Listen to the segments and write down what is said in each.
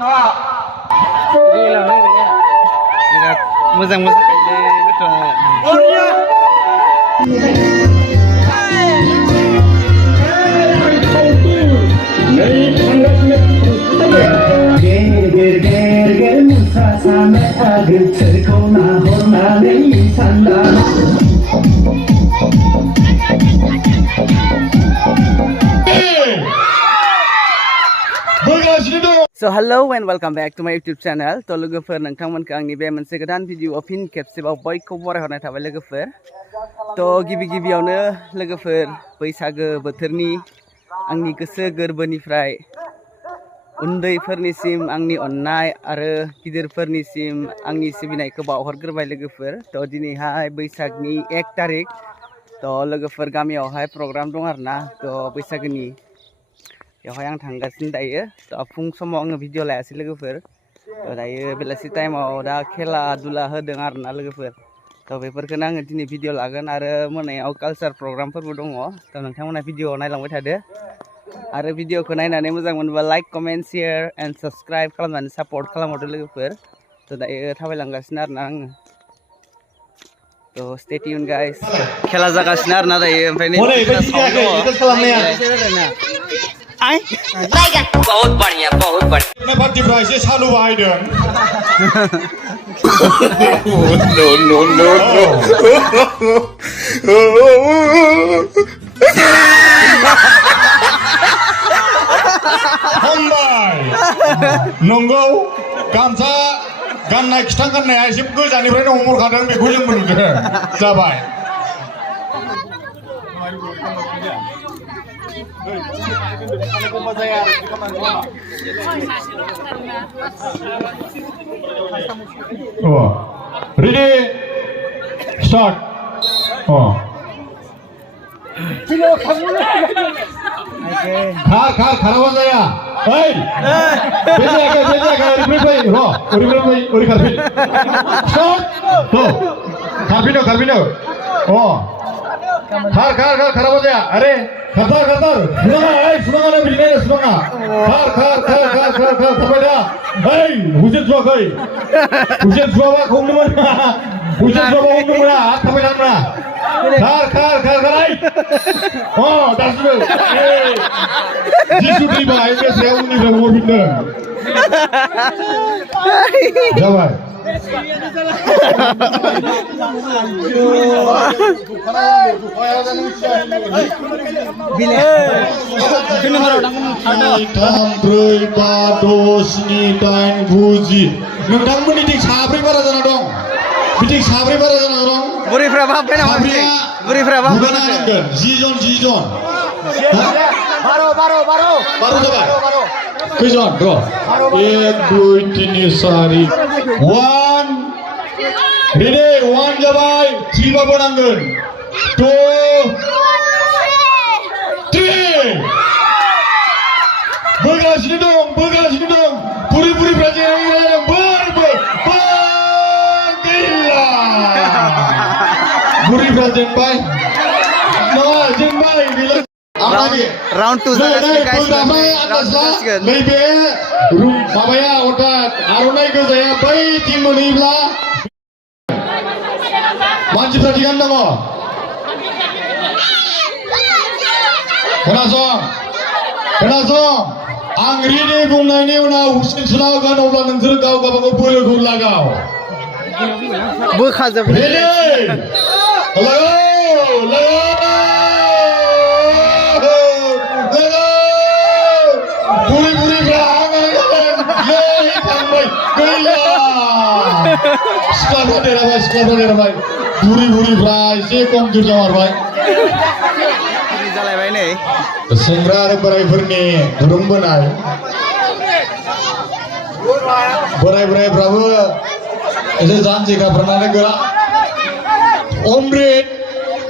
Moza kayak gitu. So hello and welcome back to my YouTube channel. To logofer nongtangmonkho angni be मोनसे गोदान video fin खेबसेबाव बयखौबो बरायहरनाय थाबाय लोगोफोर. तो गिबियावनो लोगोफोर बैसागो बोथोरनि आंनि गोसो गोरबोनिफ्राय उन्दैफोरनिसिम आंनि अननाय आरो गिदिरफोरनिसिम आंनि सिबिनायखौ बावहरग्रोबाय लोगोफोर. तो दिनैहाय बैसागनि 1 तारिख. तो लोगोफोर गामियावहाय प्रग्राम दं आरोना. तो बैसागोनि बेवहाय आं थांगासिनो दायो. तो फुं समाव आङो भिडिअ लायासै लोगोफोर. तो दायो बेलासि टाइमाव दा खेला दुला होदों आरोना लोगोफोर. तो बेफोरखौनो आङो दिनै भिडिअ लागोन आरो मोनायाव कालचार प्रग्रामफोरबो दङ. तो नोंथांमोना भिडिअ नायलांबाय थादो आरो भिडिअखौ नायनानै मोजां मोनोबा like comment share end subscribe खालामनानै सापर्ट खालामहरदो लोगोफोर. तो दायो थाबायलांगासिनो आरोना आङो. तो स्टे ट्यून गाइस. खेला जागासिनो आरोना दायो. ओमफ्राय नै बहुत बढ़िया मैं भट्टी प्राइस से सालू बाइडन नो हमबाय नंगौ गामसा गाननाय खिथां गाननाया एसे गोजाननिफ्रायनो हमहरखादों बेखौ जोंबो नुदों जाबाय. Ready, start. खार खराब जाया. ओइ बेजाया ओरै खारफिन. स्टार्ट. तो खारफिन. खार खराब जाया. अरे खार सुनाङा बिदिनो सुनाङा. खार थाबाय दा. ओइ हुसेन सुवाखै. हुसेन सुवाबा हमनो मोना. हुसेन सुवाबा हमनो मोना. थाबाय थांना. खार दासिमबो जिसु थैबाय बेसेया उननिफ्राय हरफिनदों जाबाय. नोंथांमोननिथिं साब्रै बारा जाना दं. बिथिं साब्रै बारा जाना दं. बुरैफ्रा बाहाबबाय नामा? बुरैफ्रा बाहाबबाय नांगोन. 10 जन 12 जाबाय. खैजन र' 1 2 3 4 1 रेडि 1 जाबाय. 3 बाबो नांगोन. 2 3 बोगासिनो दं. बुरैफ्रा जेराव गैला. बुरैफ्रा जेनबाय राउंड 2 जागासिनो गाइस. नैबे माबाया अर्थात आर'नाइ गोजाया बै टिम मोनहैब्ला मानसिफ्रा थिगानो दङ. खोनासं आं रेडि बुंनायनि उनाव हुसेन सुना होगोन. अब्ला नोंसोर गाव गावबागाव बोलोखौ लागाव. बोखाजोब. रेडि सिख्लाफ्रा देरबाय. बुरैफ्रा एसे कमजोर जामारबाय. जालायबाय नै सेंग्रा आरो बोराइफोरनि दुरुं बोनाय. बोराइफ्राबो एसे जानजि गाफ्रानानै गोरा. अमृत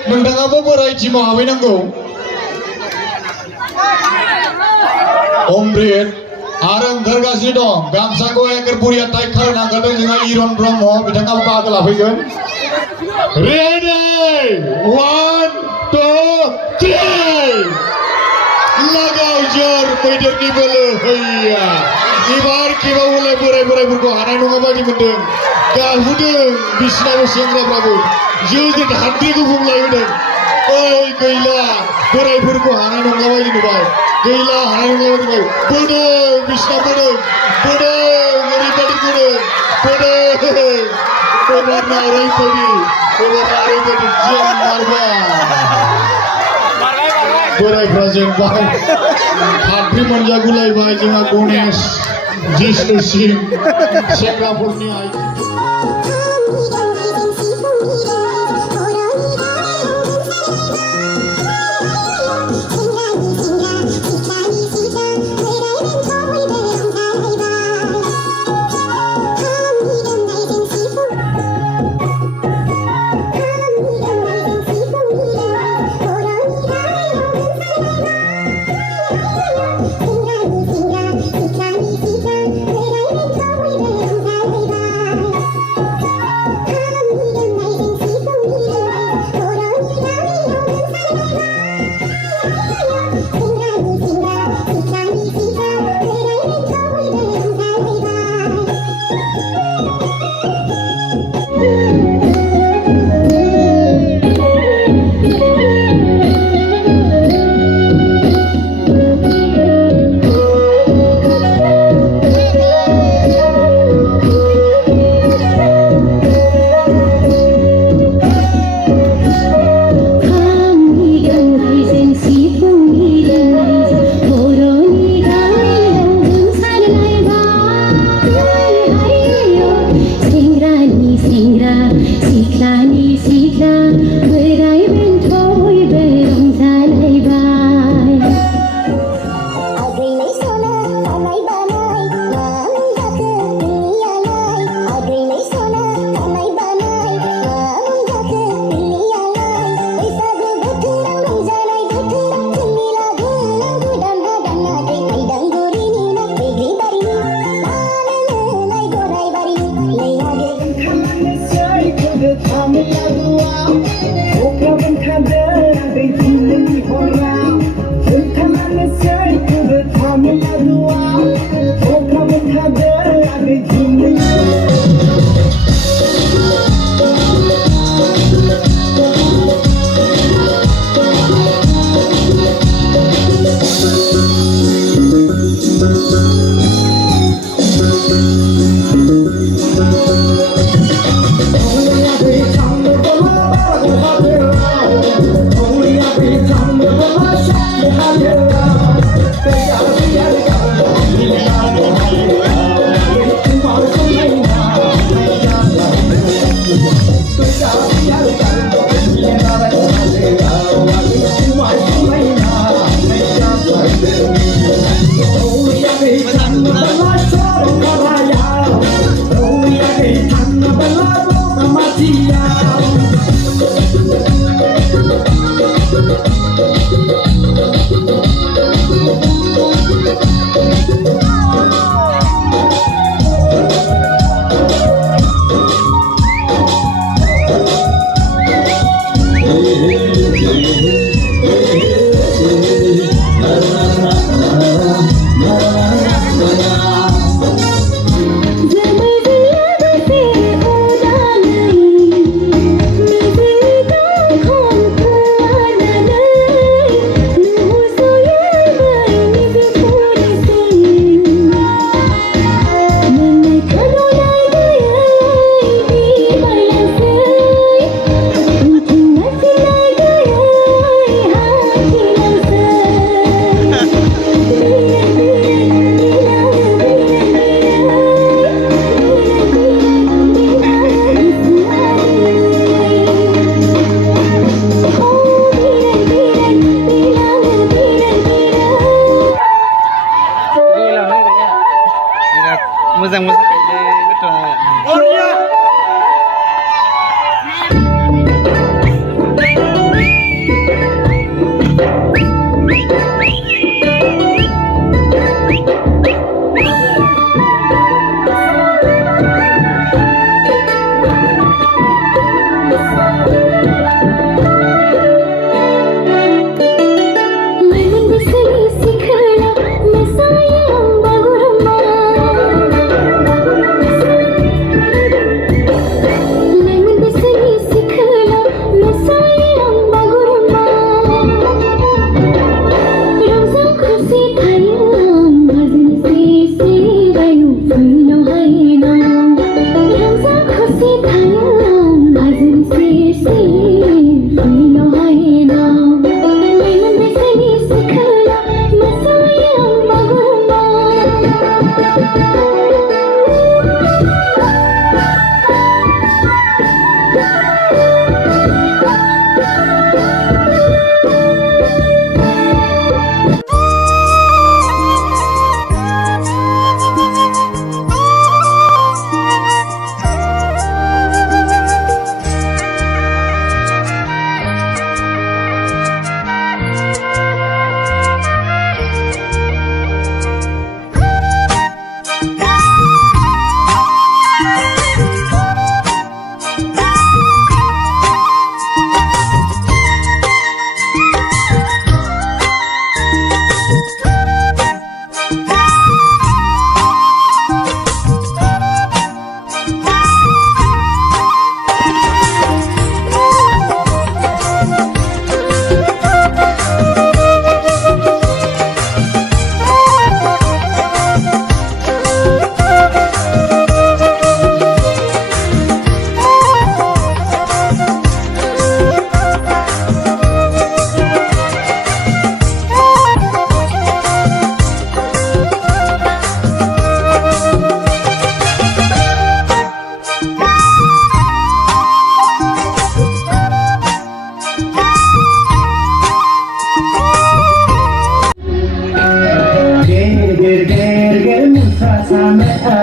नोंथाङाबो बोराइ टिमाव हाबहैनांगौ. अमृत आरो ओंखारगासिनो दं. गामसाखौ एकर बरिया टाइट खालामनांगोन. जोंहा इरन ब्रह्म बिथाङाबो बाहागो लाफैगोन. रेडि 1 2 3 लगाव जोर मैदेरनि बोलो हैया. एबार एखेबावलाय बोराय-बोरायफोरखौ हानाय नङा बायदि मोनदों गाहुदों बिसिनाबो सेंग्राफ्राबो जोजों हाद्रिखौ बुंलायदों ओइ गैला बोरायफोरखौ हानाय नंला बायदि नुबाय गैला हानाय नंला बायदि नुबाय बोदों बिसिना बोदों ओरैबायदि बोदों एबारना ओरैबायदि जेन मारबाय बोरायफ्रा जेनबाय हाद्रि मोनजागुलायबाय जोंहा गणेश जिष्णुसिम सेंग्राफोरनि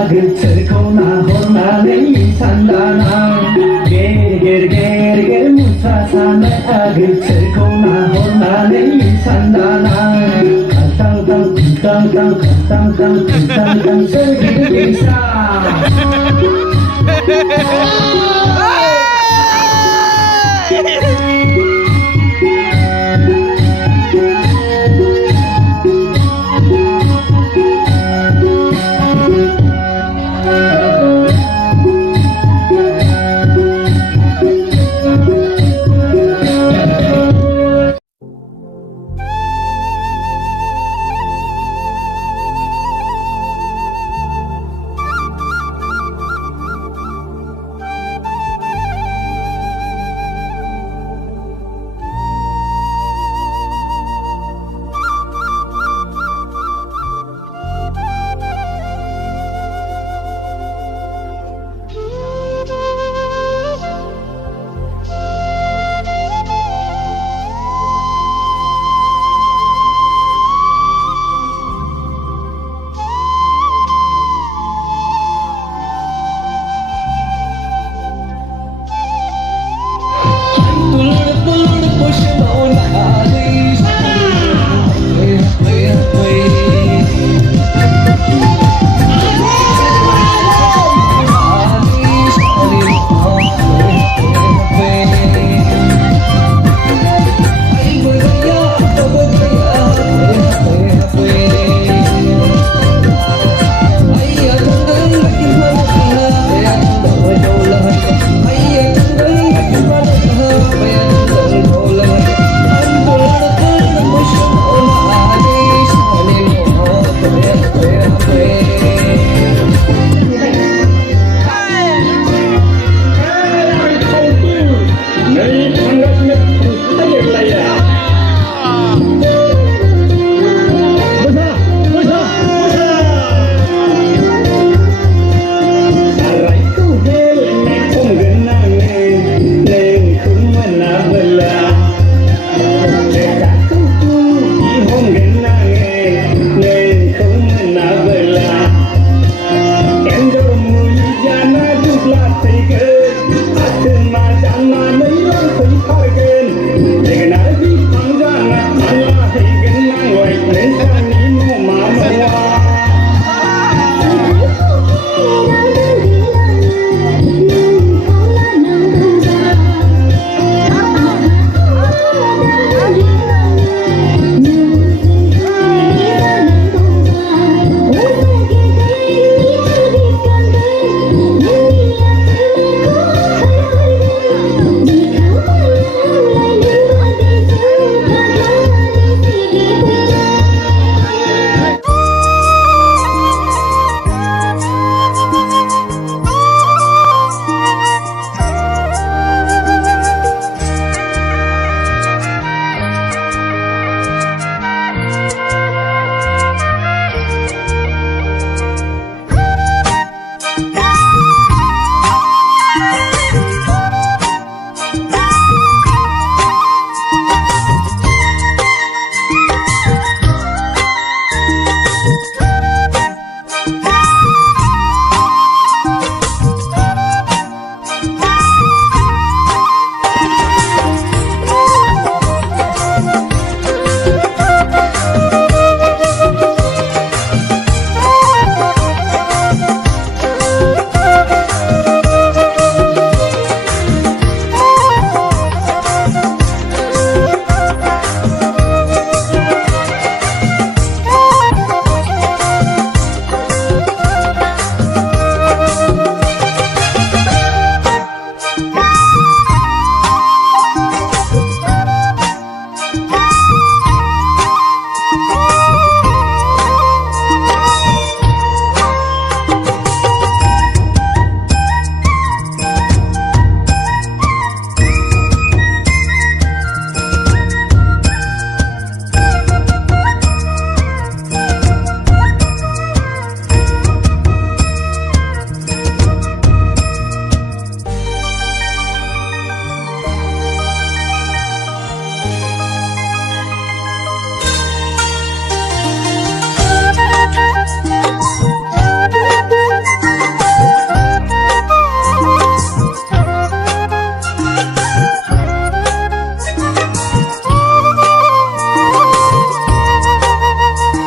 आगोलखौ नाहरनानै सानदाना गेर गेर गेर गेर मोसासानाय आगोलखौ नाहरनानै सानदाना खांथां थां खांथां थां खांथां थां खांथां थां सोरगिदिं सा